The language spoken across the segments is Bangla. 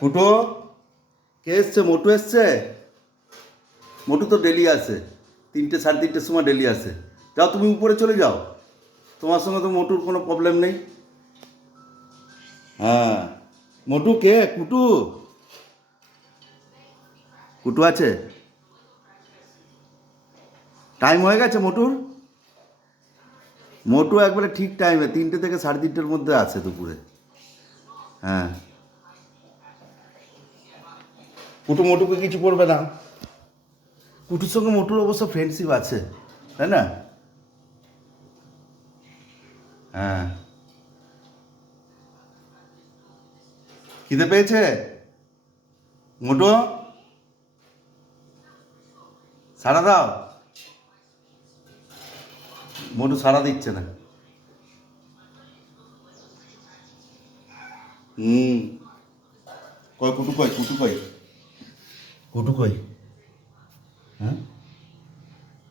কুটো কে এসছে? মোটু এসছে? মোটু তো ডেলি আসে, 3টে সাড়ে 3টের সময় ডেলি আসে। যাও তুমি উপরে চলে যাও, তোমার সঙ্গে তো মোটুর কোনো প্রবলেম নেই। হ্যাঁ, মোটু কে? কুটু? কুটু আছে? টাইম হয়ে গেছে মোটুর? মোটু একবারে ঠিক টাইমে 3টে থেকে সাড়ে 3টের মধ্যে আসে দুপুরে। হ্যাঁ, কুটু মোটুকে কিছু করবে না। কুটুর সঙ্গে মোটুর অবশ্য ফ্রেন্ডশিপ আছে, তাই না? হ্যাঁ, খিদে পেয়েছে মোটু? সাড়া দাও। মোটু সাড়া দিচ্ছে না। হুম, কই কুটু কই? কুটু কই? কুটু কই? হ্যাঁ,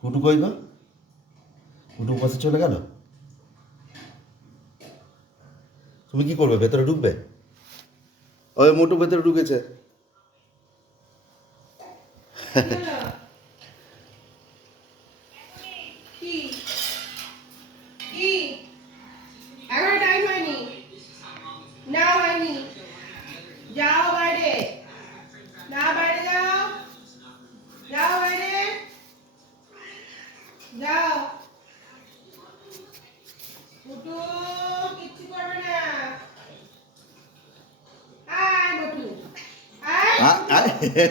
কুটু কই গো? কুটু পাশে চলে গেল? তুমি কি করবে? ভেতরে ঢুকবে? ওই মোটু ভেতরে ঢুকেছে। কি কি এখনো টাইম হয়নি, না হয়নি, যাও বাইরে, না বাইরে যাও, যাও বাইরে, যাও। মোটু কিচ্ছু করবে না। আয় মোটু, আয় মোটু।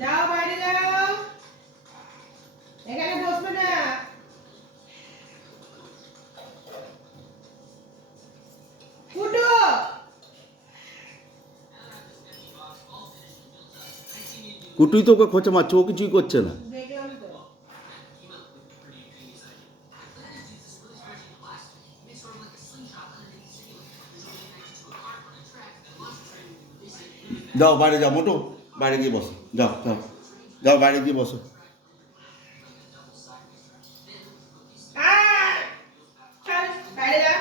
যাও বাইরে যাও, এখানে বসবে না। ফুটো কুটুই তো ওকে খোঁচা মারছে, ও কিছুই করছে না। দেখলাম তো। যাও বাইরে যাও মোটু, বাইরে গিয়ে বসো। যাও যাও, যাও বাইরে গিয়ে বসো। আয় চল বাইরে যা,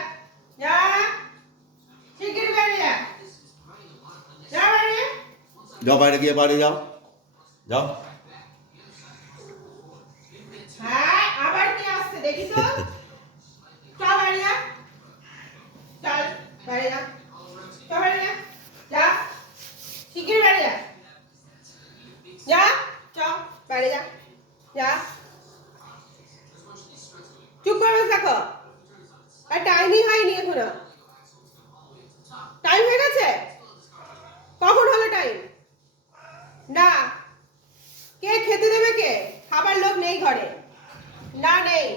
যা শিগগির বাইরে যা, যা বাইরে। যাও বাইরে গিয়ে বাইরে যাও, যাও। হ্যাঁ আবার কি আসছে দেখি তো। চল বাইরে যা, চল বাইরে যা, চল বাইরে যা, যা শিগগির বাইরে যা, যা চল বাইরে যা, যা চুপ করে বসে থাকো। আর টাইমই হয়নি এখনো। টাইম হয়ে গেছে? কখন হলো টাইম? না, কে খেতে দেবে? কে খাবার লোক নেই ঘরে? না নেই।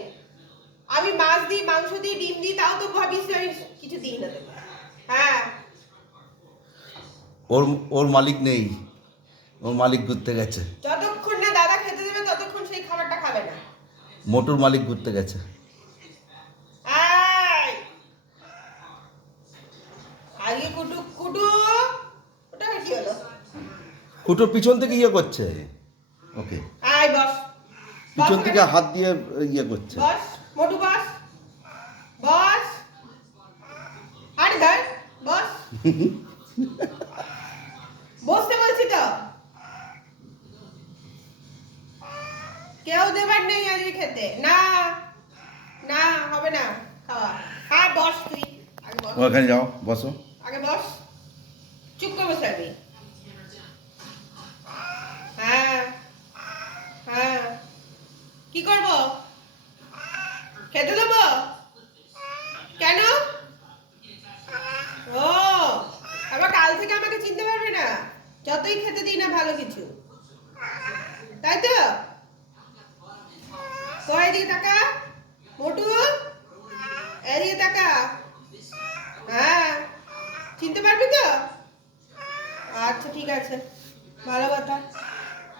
আমি মাছ দিই, মাংস দিই, ডিম দিই, তাও তো ভাবিস আমি কিছু দিই না তোকে। হ্যাঁ ওর ওর মালিক নেই, ওর মালিক ঘুরতে গেছে। যতক্ষণ না দাদা খেতে দেবে ততক্ষণ সেই খাবারটা খাবে না। মোটুর মালিক ঘুরতে গেছে। আয় আগে কুটু কুটু, ওটা কি হলো? কুটুর পিছন থেকে ইয়ে করছে ওকে, আয় বস, পিছন থেকে হাত দিয়ে ইয়ে করছে। বস মোটু বস, বস আরে ধর বস, বসতে বলছি তো। কেউ দেবার নেই আজকে খেতে। না না হবে না খাওয়া। হ্যাঁ বস তুই, আগে বস, ওখানে যাও বসো। আগে বস, চুপ করে বসে থাকবি। হ্যাঁ হ্যাঁ কি করবো? খেতে দেবো? কেন? ও আবার কাল থেকে আমাকে চিনতে পারবে না, যতই খেতে দিই না ভালো কিছু, তাই তো? তো এদিকে তাকা মোটু, এদিকে তাকা। হ্যাঁ চিনতে পারবি তো? আচ্ছা ঠিক আছে, ভালো কথা।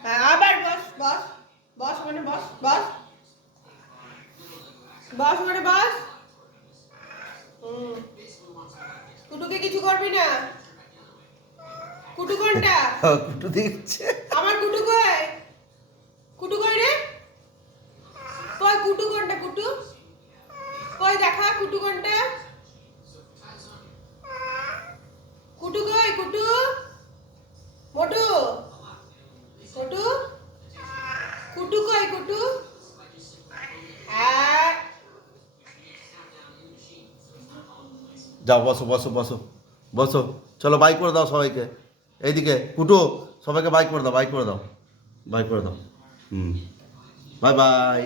হ্যাঁ আবার বস বস, বস ওখানে বস, বস বস ওখানে বস। হুম, কুটুকে কিছু করবি না। কুটু কোনটা? কুটু দেখছে। আমার কুটু কই? কুটু কই রে? কই কুটু কোনটা? কুটু দেখা কুটু কোনটা? কুটু কই কুটু? মোটু কুটু কুটু কই কুটু? যাও বসো বসো বসো বসো, চলো বাই করে দাও সবাইকে। এইদিকে কুটো, সবাইকে বাই করে দাও, বাই করে দাও, বাই করে দাও। হুম, বাই বাই।